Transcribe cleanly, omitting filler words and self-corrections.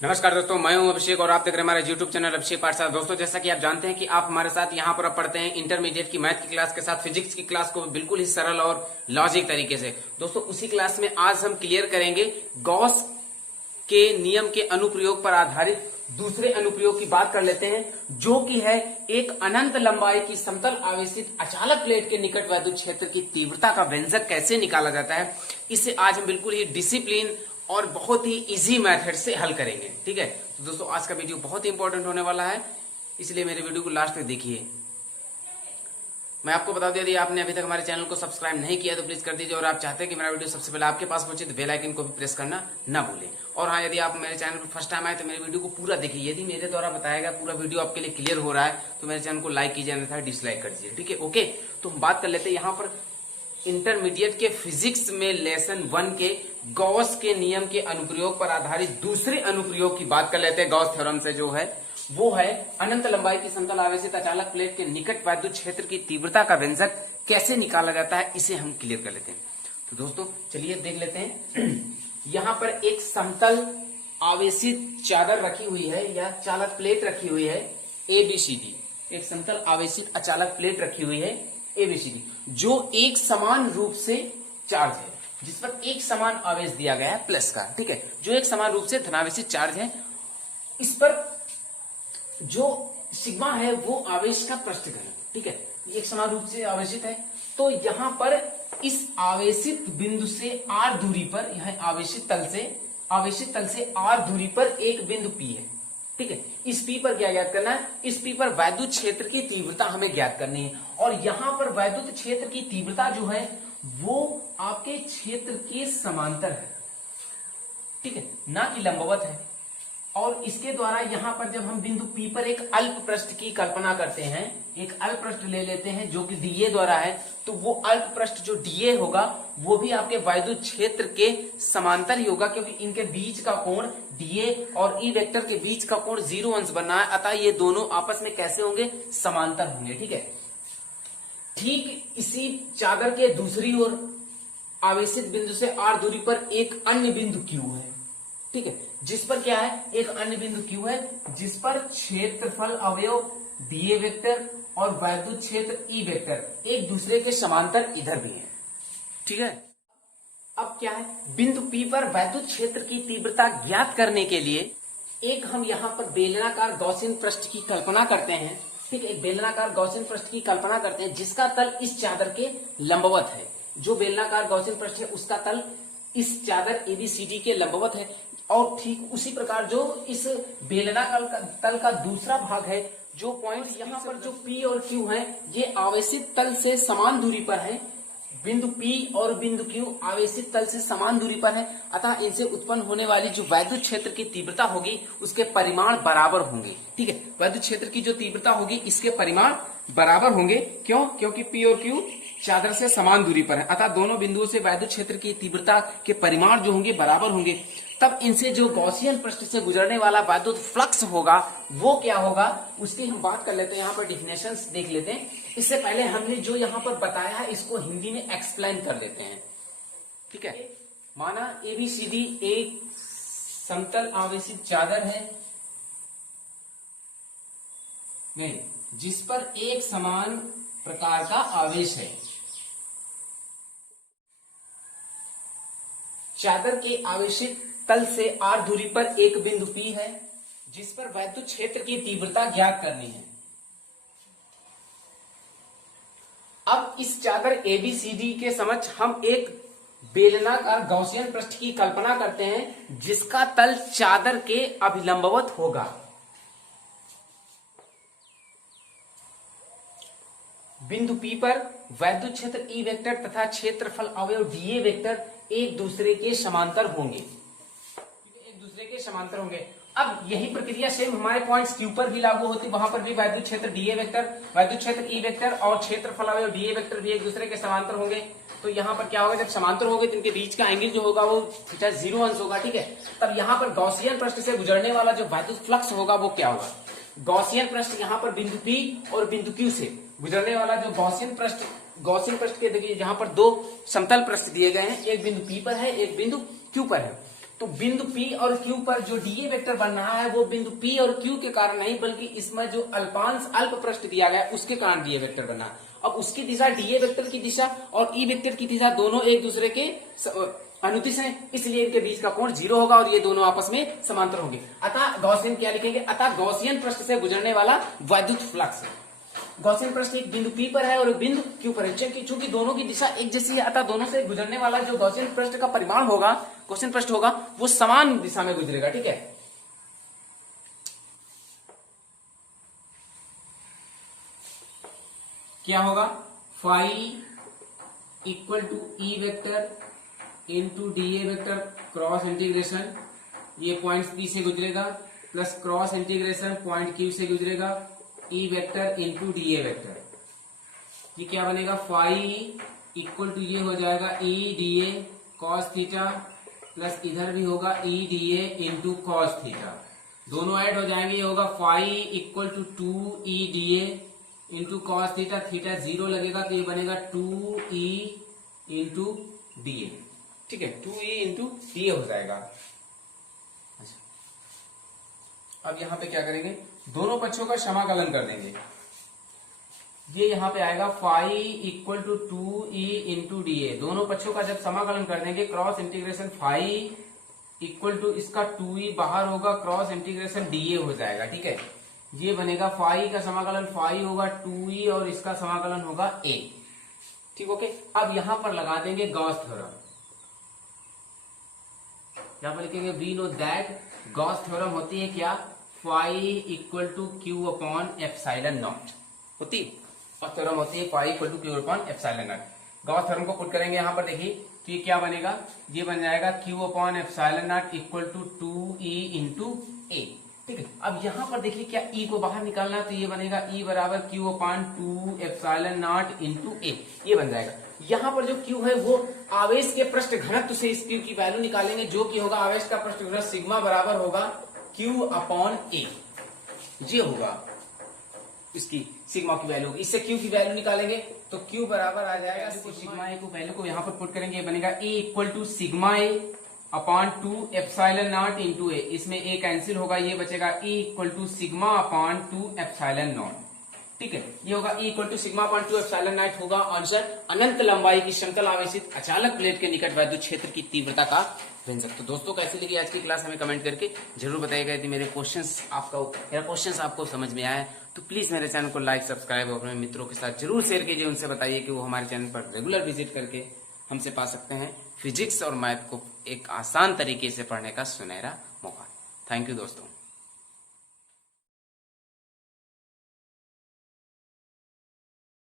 नमस्कार दोस्तों, मैं हूं अभिषेक और आप देख रहे हैं हमारे YouTube चैनल अभिषेक पाठशाला। दोस्तों, जैसा कि आप जानते हैं कि आप हमारे साथ यहाँ पर अब पढ़ते हैं इंटरमीडिएट की मैथ की क्लास के साथ फिजिक्स की क्लास को बिल्कुल ही सरल और लॉजिक तरीके से। दोस्तों, उसी क्लास में आज हम क्लियर करेंगे गॉस के नियम के अनुप्रयोग पर आधारित दूसरे अनुप्रयोग की बात कर लेते हैं, जो कि है एक अनंत लंबाई की समतल आवेशित अचालक प्लेट के निकट वैद्युत क्षेत्र की तीव्रता का व्यंजक कैसे निकाला जाता है। इसे आज हम बिल्कुल ही डिसिप्लिन और बहुत ही इजी मेथड से हल करेंगे। ठीक है, तो दोस्तों आज का वीडियो बहुत ही इंपॉर्टेंट होने वाला है, इसलिए मेरे वीडियो को लास्ट तक देखिए। मैं आपको बता दूं, यदि आपने अभी तक हमारे चैनल को सब्सक्राइब नहीं किया तो प्लीज कर दीजिए, और आप चाहते हैं कि मेरा वीडियो सबसे पहले आपके पास पहुंचे तो बेल आइकन को भी प्रेस करना ना भूलें। और हाँ, यदि आप मेरे चैनल पर फर्स्ट टाइम आए तो मेरे वीडियो को पूरा देखिए। यदि मेरे द्वारा बताया गया पूरा वीडियो आपके लिए क्लियर हो रहा है तो मेरे चैनल को लाइक कीजिए, अन्यथा डिसलाइक कर दीजिए। ठीक है, ओके। तो हम बात कर लेते हैं यहाँ पर इंटरमीडिएट के फिजिक्स में लेसन 1 के गॉस के नियम के अनुप्रयोग पर आधारित दूसरे अनुप्रयोग की बात कर लेते हैं। गॉस थ्योरम से जो है वो है अनंत लंबाई की समतल आवेशित अचालक प्लेट के निकट वैद्युत क्षेत्र की तीव्रता का व्यंजक कैसे निकाला जाता है, इसे हम क्लियर कर लेते हैं। तो दोस्तों चलिए देख लेते हैं। यहाँ पर एक समतल आवेशित चादर रखी हुई है या चालक प्लेट रखी हुई है एबीसीडी। एक समतल आवेशित अचालक प्लेट रखी हुई है एबीसीडी, जो एक समान रूप से चार्ज है, जिस पर एक समान आवेश दिया गया है प्लस का। ठीक है, जो एक समान रूप से धनावेशित चार्ज है, इस पर जो सिग्मा है वो आवेश का पृष्ठ घन। ठीक है, एक समान रूप से आवेशित है, तो यहां पर इस आवेशित बिंदु से आर दूरी पर, यह आवेशित तल से आर दूरी पर एक बिंदु पी है। ठीक है, इस पी पर क्या ज्ञात करना है? इस पी पर वैद्युत क्षेत्र की तीव्रता हमें ज्ञात करनी है, और यहां पर वैद्युत क्षेत्र की तीव्रता जो है वो आपके क्षेत्र के समांतर है। ठीक है, ना कि लंबवत है। और इसके द्वारा यहां पर जब हम बिंदु पी पर एक अल्प पृष्ठ की कल्पना करते हैं, एक अल्प पृष्ठ ले लेते हैं जो कि डीए द्वारा है, तो वो अल्प पृष्ठ जो डीए होगा वो भी आपके वैद्युत क्षेत्र के समांतर ही होगा, क्योंकि इनके बीच का कोण डीए और ई वेक्टर के बीच का कोण 0 अंश बनना है, अतः ये दोनों आपस में कैसे होंगे? समांतर होंगे। ठीक है, ठीक इसी चादर के दूसरी ओर आवेशित बिंदु से आर दूरी पर एक अन्य बिंदु क्यू है। ठीक है, जिस पर क्या है? एक अन्य बिंदु क्यू है, जिस पर क्षेत्रफल अवयव डीए वेक्टर और वैद्युत क्षेत्र ई वेक्टर एक दूसरे के समांतर इधर भी है। ठीक है, अब क्या है? बिंदु पी पर वैद्युत क्षेत्र की तीव्रता ज्ञात करने के लिए एक हम यहां पर बेलनाकार गॉसियन पृष्ठ की कल्पना करते हैं। ठीक है, एक बेलनाकार गॉसियन पृष्ठ की कल्पना करते हैं जिसका तल इस चादर के लंबवत है। जो बेलनाकार गॉसियन पृष्ठ है उसका तल इस चादर एबीसीडी के लंबवत है, और ठीक उसी प्रकार जो इस बेलनाकार तल का दूसरा भाग है, जो पॉइंट यहाँ पर जो P और Q है, ये आवेशित तल से समान दूरी पर है। बिंदु P और बिंदु Q आवेशित तल से समान दूरी पर है, अतः इनसे उत्पन्न होने वाली जो वैद्युत क्षेत्र की तीव्रता होगी उसके परिमाण बराबर होंगे। ठीक है, वैद्युत क्षेत्र की जो तीव्रता होगी इसके परिमाण बराबर होंगे। क्यों? क्योंकि P और Q चादर से समान दूरी पर है, अतः दोनों बिंदुओं से वैद्युत क्षेत्र की तीव्रता के परिमाण जो होंगे बराबर होंगे। तब इनसे जो गॉसियन पृष्ठ से गुजरने वाला वैद्युत फ्लक्स होगा वो क्या होगा, उसकी हम बात कर लेते हैं। यहाँ पर डिफिनेशंस देख लेते हैं। इससे पहले हमने जो यहाँ पर बताया है इसको हिंदी में एक्सप्लेन कर लेते हैं। ठीक है, माना एबीसीडी एक समतल आवेशित चादर है, नहीं, जिस पर एक समान प्रकार का आवेश है। चादर के आवेशित तल से आर दूरी पर एक बिंदु P है, जिस पर वैद्युत क्षेत्र की तीव्रता ज्ञात करनी है। अब इस चादर एबीसीडी के समक्ष हम एक बेलनाकार गॉसियन पृष्ठ की कल्पना करते हैं जिसका तल चादर के अभिलंबवत होगा। बिंदु P पर वैद्युत क्षेत्र ई वेक्टर तथा क्षेत्रफल अवयव डीए वेक्टर एक दूसरे के समांतर होंगे। एक दूसरे के समांतर होंगे। अब यही प्रक्रिया सेम हमारे पॉइंट्स Q पर भी लागू होती, वहां पर भी वैद्युत क्षेत्र डीए वेक्टर, वैद्युत क्षेत्र ई वेक्टर और क्षेत्रफल अवयव डीए वेक्टर भी एक दूसरे के समांतर होंगे। तो यहाँ पर क्या होगा? जब समांतर होंगे तो इनके बीच का एंगल जो होगा वो 0 अंश होगा। ठीक है, तब यहाँ पर गॉसियन पृष्ठ से गुजरने वाला जो वैद्युत फ्लक्स होगा वो क्या होगा? गॉसियन पृष्ठ यहाँ पर बिंदु P और बिंदु Q से गुजरने वाला जो गॉसियन पृष्ठ के देखिए, जहां पर दो समतल पृष्ठ दिए गए हैं, एक बिंदु P पर है, एक बिंदु Q पर है। तो बिंदु P और Q पर जो डीए वेक्टर बन रहा है वो बिंदु P और Q के कारण नहीं, बल्कि इसमें जो अल्पांश अल्प पृष्ठ दिया गया उसके कारण डीए वेक्टर बना। अब उसकी दिशा, डीए वेक्टर की दिशा और ई वेक्टर की दिशा दोनों एक दूसरे के अनुदिश हैं, इसलिए इनके बीच का कोण 0 होगा और ये दोनों आपस में समांतर होंगे। अतः गॉसियन क्या लिखेंगे, अतः गॉसियन पृष्ठ से गुजरने वाला वैद्युत फ्लक्स, गॉसियन पृष्ठ एक बिंदु P पर है और एक बिंदु Q पर है, चूंकि दोनों की दिशा एक जैसी है, अतः दोनों से गुजरने वाला जो गॉसियन पृष्ठ का परिमाण होगा, गॉसियन पृष्ठ होगा, वो समान दिशा में गुजरेगा। ठीक है, क्या होगा, phi equal to e vector into d a vector cross integration, ये पॉइंट P से गुजरेगा, plus cross integration point Q से गुजरेगा, e vector into d a vector, ये क्या बनेगा, फाई इक्वल टू ये हो जाएगा e d a cos theta, plus इधर भी होगा e d a into cos theta, दोनों ऐड हो जाएंगे, ये होगा phi equal to 2 e d a into cos theta, theta 0 लगेगा तो ये बनेगा 2e इंटू डीए। ठीक है, 2e इंटू डीए हो जाएगा। अच्छा, अब यहां पे क्या करेंगे, दोनों पक्षों का समाकलन कर देंगे, ये यहां पे आएगा phi equal to 2e into d a, दोनों पक्षों का जब समाकलन कर देंगे, cross integration phi equal to इसका 2e बाहर होगा, क्रॉस इंटीग्रेशन डीए हो जाएगा। ठीक है, ये बनेगा फाई का समाकलन फाई होगा 2e और इसका समाकलन होगा a। ठीक, ओके। अब यहां पर लगा देंगे गॉस थ्योरम, यहां पर लिखेंगे we know that Gauss theorem होती है क्या, phi equal to q upon epsilon naught होती है, गॉस थ्योरम होती है phi equal to q upon epsilon naught. Gauss theorem को पुट करेंगे यहां पर, देखिए तो ये क्या बनेगा, ये बन जाएगा q upon epsilon naught equal to 2e into a। ठीक है, अब यहां पर देखिए क्या E को बाहर निकालना है, तो ये बनेगा E बराबर Q upon 2 epsilon not into A, ये बन जाएगा। यहां पर जो Q है वो आवेश के पृष्ठ घनत्व से इस Q की वैल्यू निकालेंगे, जो कि होगा आवेश का पृष्ठ घनत्व सिग्मा बराबर होगा Q अपॉन A, ये होगा इसकी सिग्मा की वैल्यू। इससे Q की वैल्यू निकालेंगे तो Q बराबर आ जाएगा सिग्मा A को वैल्यू को यहां पर पुट करेंगे, ये बनेगा A equal to sigma A upon 2 epsilon not into a, इसमें ए कैंसिल होगा, ये बचेगा E equal to sigma upon 2 epsilon not. ठीक है, ये होगा E equal to sigma upon 2 epsilon not होगा आंसर। अनंत लंबाई की समतल आवेशित अचालक प्लेट के निकट वैद्युत क्षेत्र की तीव्रता का व्यंजक। तो दोस्तों कैसी लगी आज की क्लास, हमें कमेंट करके जरूर बताइएगा। यदि मेरा क्वेश्चंस आपको समझ में आया तो प्लीज मेरे चैनल को लाइक, सब्सक्राइब और अपने मित्रों के साथ जरूर शेयर कीजिए, उनसे बताइए कि वो हमारे चैनल पर रेगुलर विजिट करके हमसे पा सकते हैं फिजिक्स और मैथ को एक आसान तरीके से पढ़ने का सुनहरा मौका। थैंक यू दोस्तों।